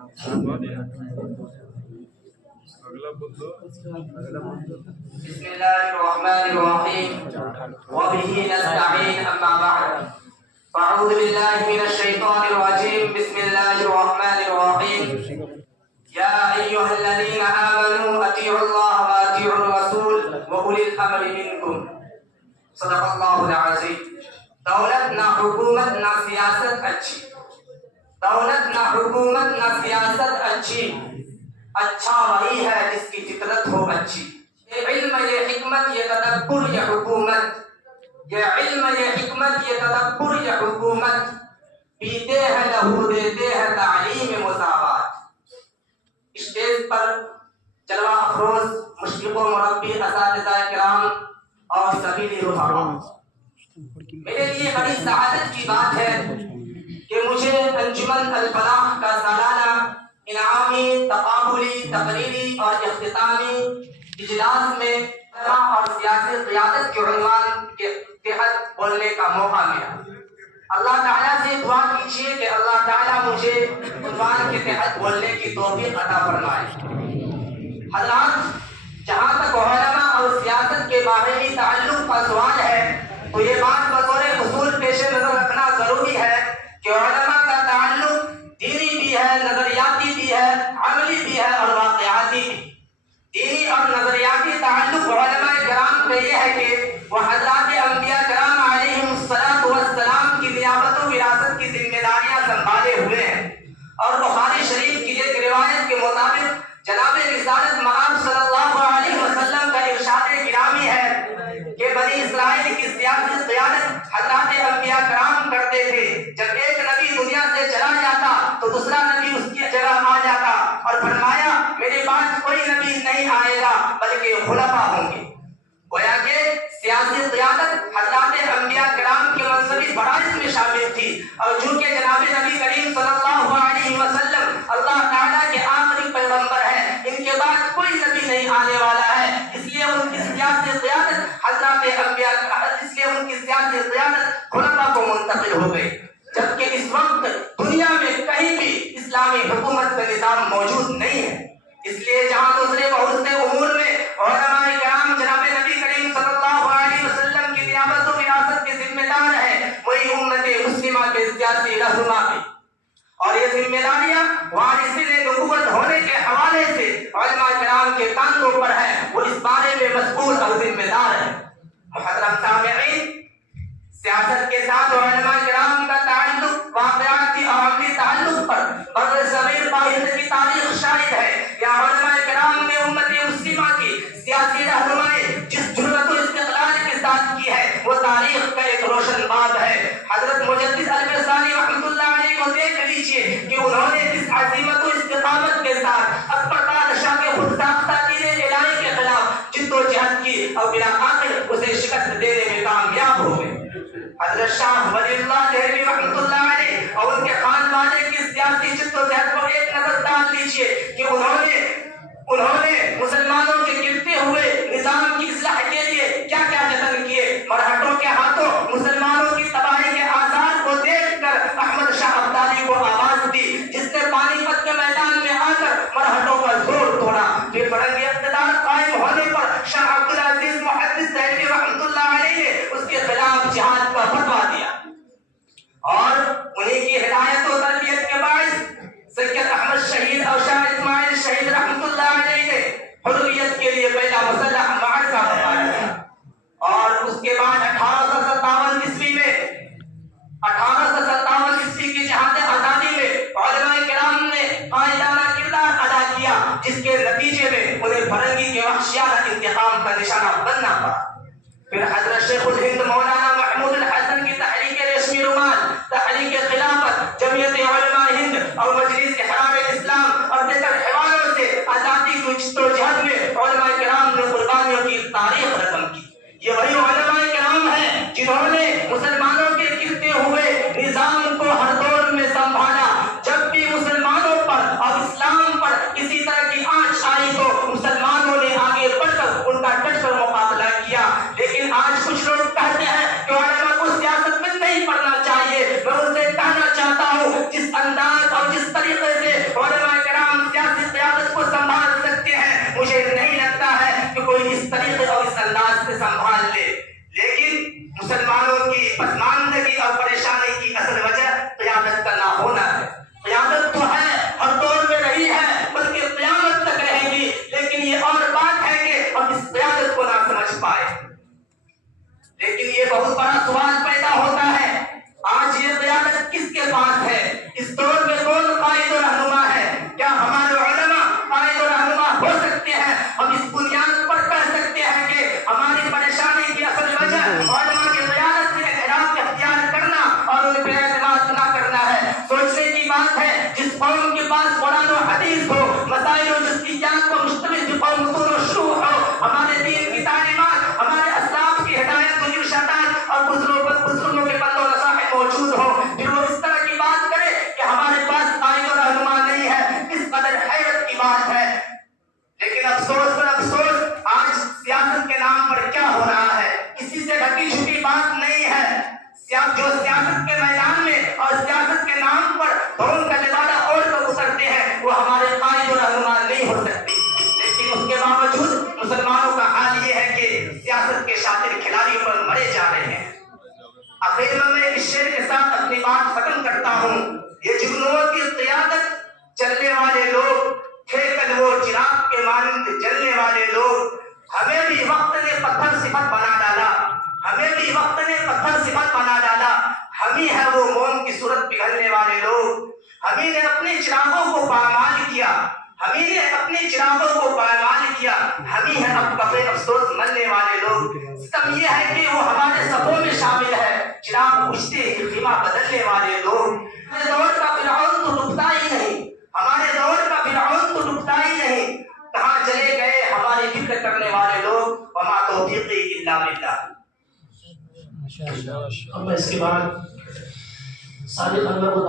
بسم الله الرحمن الرحيم وبه نستعين أما بعد فأعوذ بالله من الشيطان الرجيم بسم الله الرحمن الرحيم يا أيها الذين آمنوا أطيعوا الله وأطيعوا الرسول وأولي الأمر منكم صدق الله العظيم دولت نہ حکومت نہ سیاست اچھی دولت نہ حکومت نہ سیاست اچھی اچھا وہی ہے جس کی فطرت ہو اچھی یہ علم یہ حکمت یہ تدبر یہ حکومت یہ علم یہ حکمت یہ تدبر یہ حکومت پیتے ہیں لہو دیتے ہیں تعلیم مساوات اسٹیج پر جلوہ افروز مشرق و مربی اساتذہ کرام اور سبیلی رفقا میرے لیے بڑی سعادت کی بات ہے کہ مجھے انجمن الفلاح کا سالانہ انعامی تقابلی تقریری اور اختتامی اجلاس میں اور سیاسی قیادت کے عنوان کے تحت بولنے کا موقع ملا اللہ تعالیٰ سے دعا کیجیے کہ اللہ تعالیٰ مجھے عنوان کے تحت بولنے کی توفیق عطا فرمائے حضرات جہاں تک علماء اور سیاست کے باہمی تعلق کا سوال ہے تو یہ بات بطور اصول پیش نظر رکھنا ضروری ہے کہ علماء کا تعلق دینی بھی ہے نظریاتی بھی ہے عملی بھی ہے اور واقعاتی بھی دینی اور نظریاتی تعلق علماء کرام پہ یہ ہے کہ وہ حضرات انبیاء کرام علیہم السلام کی نیابت و وراثت کی ذمہ داریاں سنبھالے ہوئے ہیں اور بخاری شریف کی ایک روایت کے مطابق جناب رسالت مآب صلی اللہ علیہ وسلم کا ارشاد گرامی ہے کہ بنی اسرائیل کی سیاسی قیادت حضرات انبیاء کرام کرتے تھے جب ایک نبی دنیا سے چلا جاتا تو دوسرا نبی اس کی جگہ آ جاتا اور فرمایا میرے بعد کوئی نبی نہیں آئے گا بلکہ خلفاء ہوں گے گویا کہ سیاسی قیادت حضرات انبیاء کرام کے منصبی فرائض میں شامل تھی اور چونکہ جناب نبی کریم صلی اللہ علیہ وسلم اللہ تعالیٰ کے آخری پیغمبر ہیں ان کے بعد کوئی نبی نہیں آنے والا ہے اس لیے ان کی سیاسی قیادت حضرات انبیاء اس لیے ان کی سیاسی قیادت خلفاء کو منتقل ہو گئی جبکہ اس وقت دنیا میں کہیں بھی اسلامی حکومت کا نظام موجود نہیں ہے اس لیے جہاں دوسرے بہت سے امور میں علماء کرام جناب نبی کریم صلی اللہ علیہ وسلم کی نیابت و وراثت کے ذمہ دار ہیں وہی امت مسلمہ کے سیاسی رہنما بھی اور یہ ذمہ داریاں وارثین نبوت ہونے کے حوالے سے علماء کرام کے کاندھوں پر ہے وہ اس بارے میں مسئول اور ذمہ دار ہے محترم سامعین سیاست کے ساتھ علماء کرام کا تعلق واقعاتی اور عملی تعلق پر بر صغیر پاکستان کی تاریخ شاہد ہے یا علماء کرام نے امت مسلمہ کی سیاسی رہنمائی جس جرأت و استقلال کے ساتھ کی ہے وہ تاریخ کا ایک روشن باب ہے حضرت مجدد البصاری رحمۃ اللہ علیہ کو دیکھ لیجیے کہ انہوں نے اس عزیمت و استقامت کے ساتھ اکبر بادشاہ کے خود ساختہ دین الہی کے خلاف جد و جہد کی اور بالآخر اسے شکست دینے میں کامیاب ہو گئے حضرت شاہ ولی اللہ دہلوی رحمۃ اللہ علیہ اور ان کے خاندان کی سیاسی جد و جہد کو ایک نظر ڈال لیجیے کہ انہوں نے مسلمانوں کے گرتے ہوئے نظام کی اصلاح کے لیے کیا کیا جتن کیے مرہٹوں کے ہاتھوں مسلمانوں کی تباہی کے آثار کو دیکھ کر احمد شاہ ابدالی کو آواز دی جس نے پانی پت کے میدان میں آ کر مرہٹوں کا زور توڑا پھر فرنگ اقتدار قائم ہونے پر شاہ عبدالعزیز محدث دہلوی رحمۃ اللہ علیہ نے اس کے خلاف جہاد کا فتویٰ دیا اور انہیں کی ہدایت و تربیت کے باعث سید احمد شہید اور شاہ اسماعیل شہید رحمۃ اللہ علیہ نے حریت کے لیے پہلا مسلح معرکہ کروایا اور اس کے بعد 1857 عیسوی کی جہاد آزادی میں علماء کرام نے قائدانہ کردار ادا کیا جس کے نتیجے میں انہیں فرنگی کے وحشیانہ انتقام کا نشانہ بننا پڑا پھر حضرت شیخ الہند مولانا محمود الحسن کی تحریک ریشمی رومال تحریک خلافت جمعیت علماء ہند اور مجلس احرار اسلام اور دیگر حوالوں سے آزادی کی جدوجہد میں علماء کرام نے قربانیوں کی تاریخ رقم کی یہ وہی علماء کرام ہیں جنہوں نے مسلمانوں کے گرتے ہوئے نظام کو ہر دور میں سنبھالا جب بھی مسلمانوں پر اور اسلام پر کسی طرح کی آنچ آئی تو مسلمانوں نے آگے بڑھ کر ان کا ڈٹ کر مقابلہ کیا لیکن آج ہمارے دین کی تعلیمات، ہمارے اسلاف کی ہدایت و ارشادات اور بزرگوں کے پند و نصائح موجود ہوں، پھر وہ اس طرح کی بات کرے کہ ہمارے پاس قائد و رہنما نہیں ہے، اس قدر حیرت کی بات ہے۔ لیکن افسوس پر افسوس، آج سیاست کے نام پر کیا ہو رہا ہے؟ کسی سے ڈھکی چھپی بات نہیں ہے۔ جو سیاست کے میدان میں اور سیاست کے نام پر دھون کا لبادہ اوڑھ کر اترتے ہیں، وہ ہمارے قائد و رہنما نہیں ہو سکتے۔ لیکن اس کے باوجود مسلمانوں کا حال یہ ہے کہ سیاست کے شاطر کھلاڑیوں پر مرے جا رہے ہیں۔ آخر میں اس شعر کے ساتھ اپنی بات ختم کرتا ہوں۔ یہ جگنوں کی قیادت چلنے والے لوگ تھے کل وہ چراغ کے مانند جلنے والے لوگ، ہمیں بھی وقت نے پتھر صفت بنا ڈالا، ہمیں بھی وقت نے پتھر صفت بنا ڈالا، ہم ہی ہے وہ موم کی صورت پگھلنے والے لوگ، ہم ہی نے اپنے چراغوں کو پامال کیا، ہم ہی نے اپنے چراغوں کو پامال کیا، ہم ہی ہے اب کفے افسوس ملنے والے لوگ۔ ستم یہ ہے کہ وہ ہمارے صفوں میں شامل ہے، چراغ بجھتے ہی خیمہ بدلنے والے لوگ۔ ہمارے دور کا فرعون تو رکتا ہی نہیں، ہمارے دور کا فرعون تو رکتا ہی نہیں، کہاں چلے گئے ہماری فکر کرنے والے لوگ؟ وما توفیقی الا باللہ۔ اب اس کے بعد صادق اللہ